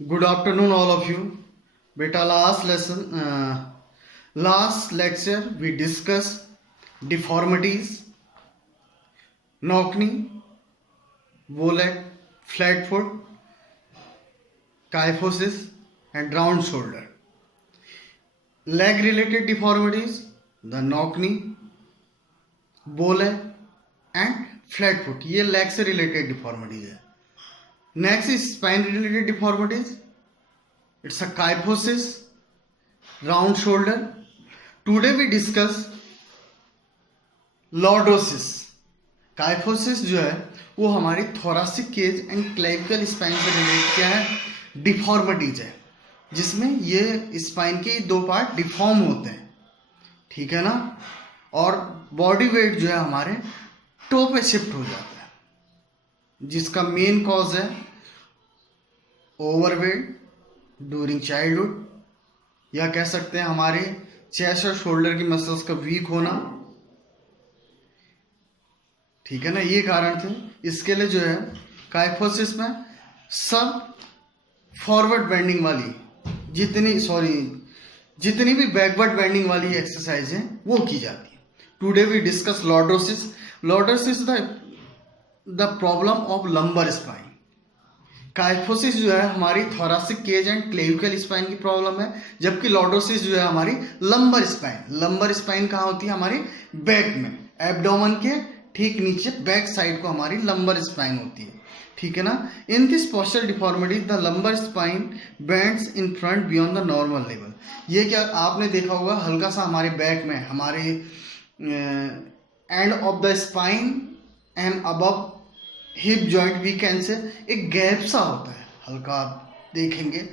Good afternoon, all of you. Beta, last lecture we discussed deformities, knock-knee, bow-leg, flat foot, kyphosis, and round shoulder. Leg-related deformities, the knock-knee, bow-leg, and flat foot. ये leg से related deformities है. Next is spine-related deformities. It's a kyphosis, round shoulder. Today we discuss lordosis. Kyphosis जो है वो हमारी thoracic cage and clavicle spine से related क्या है, डिफॉर्मिटीज है, जिसमें ये स्पाइन के दो पार्ट डिफॉर्म होते हैं, ठीक है ना। और बॉडी वेट जो है हमारे टो पे शिफ्ट हो जाता है, जिसका मेन कॉज है ओवरवेट ड्यूरिंग चाइल्डहुड, या कह सकते हैं हमारे चेस्ट और शोल्डर की मसल्स का वीक होना, ठीक है ना। ये कारण थे। इसके लिए जो है काइफोसिस में सब फॉरवर्ड बेंडिंग वाली जितनी भी बैकवर्ड बेंडिंग वाली एक्सरसाइज है वो की जाती है। Today we discuss lordosis. Lordosis the problem of lumbar spine. Kyphosis जो है हमारी thoracic cage and clavicle spine की प्रॉब्लम है, जबकि लॉर्डोसिस जो है हमारी लंबर स्पाइन। लंबर स्पाइन कहाँ होती है? हमारी बैक में, एब्डोमेन के ठीक नीचे बैक साइड को हमारी लंबर स्पाइन होती है, ठीक है ना। In this posture deformity the lumbar spine bends in front beyond the normal level. ये क्या आपने देखा होगा, हल्का सा हमारे बैक में, हमारे end of the spine and above hip joint we can say एक गैप सा होता है, हल्का आप देखेंगे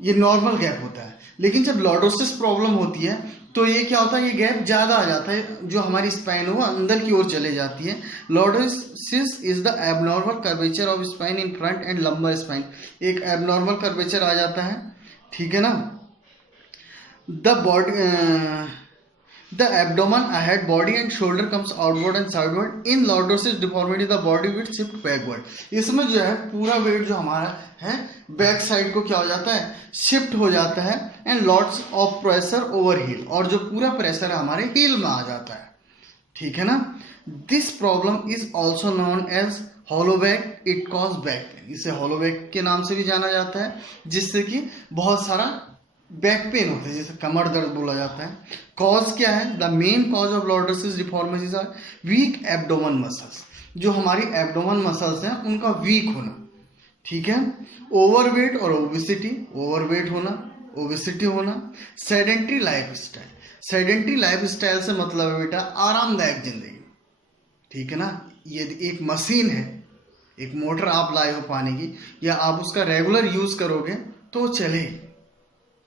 ये नॉर्मल गैप होता है। लेकिन जब लॉर्डोसिस प्रॉब्लम होती है तो ये क्या होता है, ये गैप ज़्यादा आ जाता है, जो हमारी स्पाइन हो वो अंदर की ओर चले जाती है। Lordosis is the abnormal curvature of spine in front end lumbar spine. एक एबनॉर्मल कर्वेचर आ जाता है, ठीक है ना। The body the abdomen ahead, body and shoulder comes outward and sideward. In lordosis deformity the body weight shift backward. इसमें जो है पूरा वेट जो हमारा है बैक साइड को क्या हो जाता है, शिफ्ट हो जाता है, and lots of pressure over heel, और जो पूरा प्रेशर है हमारे हील में आ जाता है, ठीक है ना। This problem is also known as hollow back, it cause back pain. इसे हॉलो बैक के नाम से भी जाना जाता है, जिससे कि बहुत सारा बैक पेन होता है, जैसे कमर दर्द बोला जाता है। कॉज क्या है? The main cause of lordosis deformities are weak abdomen muscles. जो हमारी एब्डोमन मसल्स हैं उनका वीक होना, ठीक है। ओवरवेट और ओबेसिटी, ओवरवेट होना, ओबेसिटी होना। Sedentary life style. Sedentary life style से मतलब है बेटा आरामदायक जिंदगी, ठीक है ना। ये एक मशीन है, एक मोटर आप लाए हो पानी की, या आप उसका रेगुलर यूज करोगे तो चले,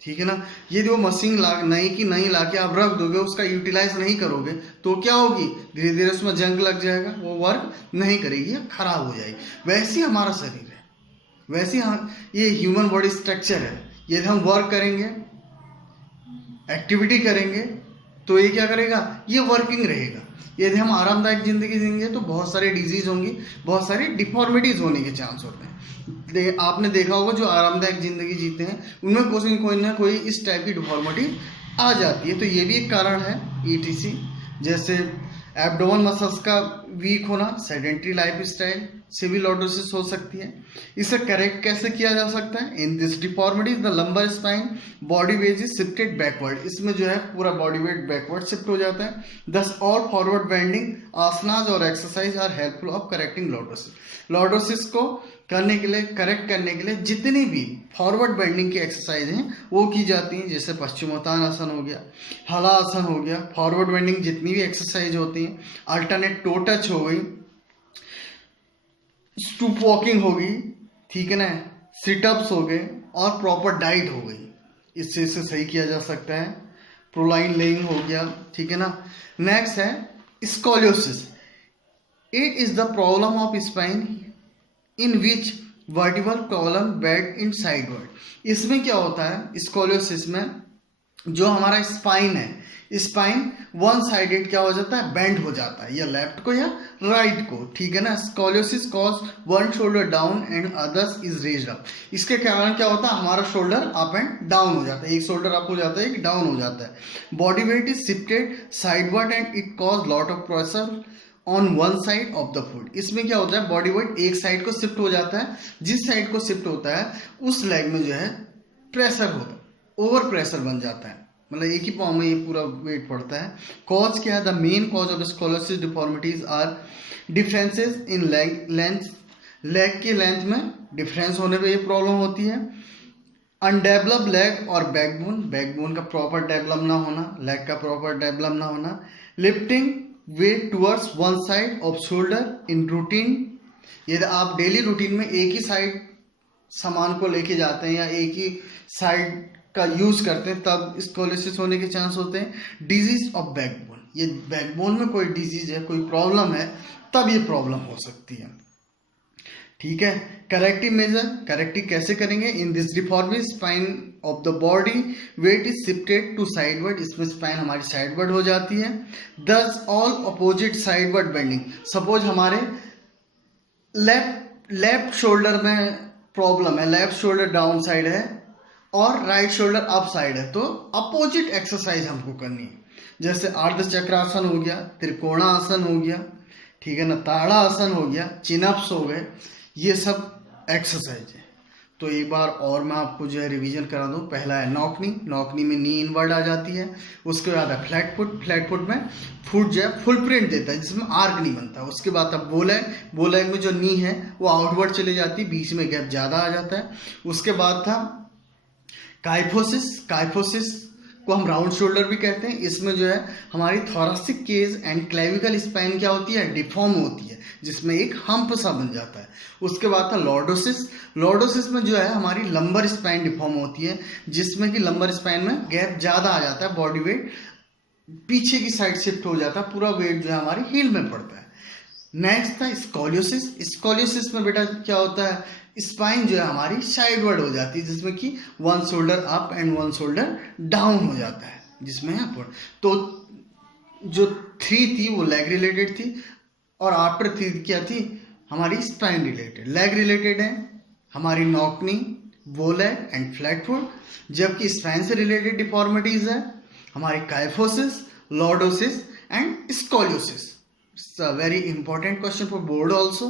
ठीक है ना। यदि वो मशीन नहीं ला के आप रख दोगे, उसका यूटिलाइज नहीं करोगे, तो क्या होगी, धीरे धीरे उसमें जंग लग जाएगा, वो वर्क नहीं करेगी या खराब हो जाएगी। वैसे ही हमारा शरीर है, वैसे ही ये ह्यूमन बॉडी स्ट्रक्चर है। यदि हम वर्क करेंगे, एक्टिविटी करेंगे, तो ये क्या करेगा, ये वर्किंग रहेगा। यदि हम आरामदायक जिंदगी जिएंगे तो बहुत सारी डिजीज होंगी, बहुत सारी डिफॉर्मिटीज होने के चांस होते हैं। आपने देखा होगा जो आरामदायक जिंदगी जीते हैं उनमें कोई ना कोई इस टाइप की डिफॉर्मिटी आ जाती है। तो ये भी एक कारण है ईटीसी, जैसे एब्डोमन मसल्स का वीक होना, सेडेंट्री लाइफ स्टाइल से भी लॉर्डोसिस हो सकती है। इसे करेक्ट कैसे किया जा सकता है? In this deformity the lumbar spine body weight is shifted backward. इसमें जो है पूरा बॉडी वेट बैकवर्ड शिफ्ट हो जाता है। दस ऑल फॉरवर्ड बेंडिंग आसनाज और exercise are helpful of correcting lordosis. Lordosis को करने के लिए, करेक्ट करने के लिए जितनी भी फॉरवर्ड बेंडिंग की एक्सरसाइज हैं वो की जाती हैं, जैसे पश्चिमोत्तानासन हो गया, हलासन हो गया। फॉरवर्ड बेंडिंग जितनी भी एक्सरसाइज होती हैं, अल्टरनेट टो टच हो गई, स्टूप वॉकिंग होगी, ठीक है ना, सिटअप्स हो गए, और प्रॉपर डाइट हो गई, इससे इसे सही किया जा सकता है। प्रोलाइन लेइंग हो गया, ठीक है ना। नेक्स्ट है scoliosis. It is the problem of spine in which vertebral column bed in sideward. इसमें क्या होता है, स्कोलियोसिस में जो हमारा स्पाइन है, स्पाइन वन साइडेड क्या हो जाता है, बेंड हो जाता है, या लेफ्ट को या राइट को, ठीक है ना। Scoliosis cause one shoulder down and others is raised up. इसके कारण क्या होता है, हमारा शोल्डर अप एंड डाउन हो जाता है, एक शोल्डर अप हो जाता है, एक डाउन हो जाता है। Body weight is shifted sideward and it cause lot of pressure on one side of the foot. इसमें क्या होता है, बॉडी वेट एक साइड को शिफ्ट हो जाता है, जिस साइड को शिफ्ट होता है उस लेग में जो है प्रेशर होता है, ओवर प्रेशर बन जाता है, मतलब एक ही पाँव में ये पूरा वेट पड़ता है। कॉज क्या है, the main cause of scoliosis deformities are differences in length, leg की लेंथ में डिफरेंस होने पे ये प्रॉब्लम होती है। अनडेवलप लेग और बैकबोन, बैकबोन का प्रॉपर डेवलप ना होना, लेग का प्रॉपर डेवलप ना होना। Lifting weight towards one side of shoulder in routine, यदि आप डेली रूटीन में एक ही साइड सामान को लेके जाते हैं या एक ही साइड का यूज करते हैं तब स्कोलियोसिस होने के चांस होते हैं। डिजीज ऑफ बैकबोन, ये बैकबोन में कोई डिजीज है, कोई प्रॉब्लम है, तब ये प्रॉब्लम हो सकती है, ठीक है। करेक्टिव मेजर, करेक्टिव कैसे करेंगे, in this deforming spine of the body weight is shifted to sideward, इसमें स्पाइन हमारी साइडवर्ड हो जाती है। Thus all opposite sideward bending, suppose हमारे लेफ्ट शोल्डर में प्रॉब्लम है, लेफ्ट शोल्डर डाउन साइड है और राइट शोल्डर अप साइड है, तो अपोजिट एक्सरसाइज हमको करनी है। जैसे अर्ध चक्रासन हो गया, त्रिकोणासन हो गया, ठीक है ना, ताड़ासन हो गया, चिनअप्स हो गए, ये सब एक्सरसाइज है। तो एक बार और मैं आपको जो है रिवीजन करा दूं। पहला है नॉकनी, नॉकनी में नी इनवर्ड आ जाती है। उसके बाद है फ्लैट फुट, फ्लैट फुट में फुट जो है फुल प्रिंट देता है जिसमें आर्क नहीं बनता। उसके बाद अब बोलैग, बोलैग में जो नी है वो आउटवर्ड चली जाती है, बीच में गैप ज़्यादा आ जाता है। उसके बाद था काइफोसिस, काइफोसिस को हम राउंड शोल्डर भी कहते हैं। इसमें जो है हमारी thoracic cage and clavicle spine क्या होती है, डिफॉर्म होती है, जिसमें एक हम्प सा बन जाता है। उसके बाद था लॉर्डोसिस, लॉर्डोसिस में जो है हमारी लंबर स्पाइन डिफॉर्म होती है, जिसमें कि लंबर स्पाइन में गैप ज़्यादा आ जाता है, बॉडी वेट पीछे की साइड शिफ्ट हो जाता है, पूरा वेट जो है हमारी हील में पड़ता है। नेक्स्ट था स्कोलियोसिस, स्कोलियोसिस में बेटा क्या होता है, स्पाइन जो है हमारी साइडवर्ड हो जाती है, जिसमें कि one shoulder up and one shoulder down हो जाता है, जिसमें यहाँ पर तो जो 3 थी वो लेग रिलेटेड थी और आफ्टर 3 क्या थी, हमारी स्पाइन रिलेटेड। लेग रिलेटेड है हमारी नॉकनी, बोलैग एंड फ्लैट फुट, जबकि स्पाइन से रिलेटेड डिफॉर्मिटीज है हमारी kyphosis, lordosis and scoliosis. It's a very important question for board also,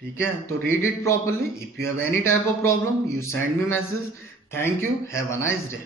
ठीक है। तो read it properly. If you have any type of problem you send me message. Thank you, have a nice day.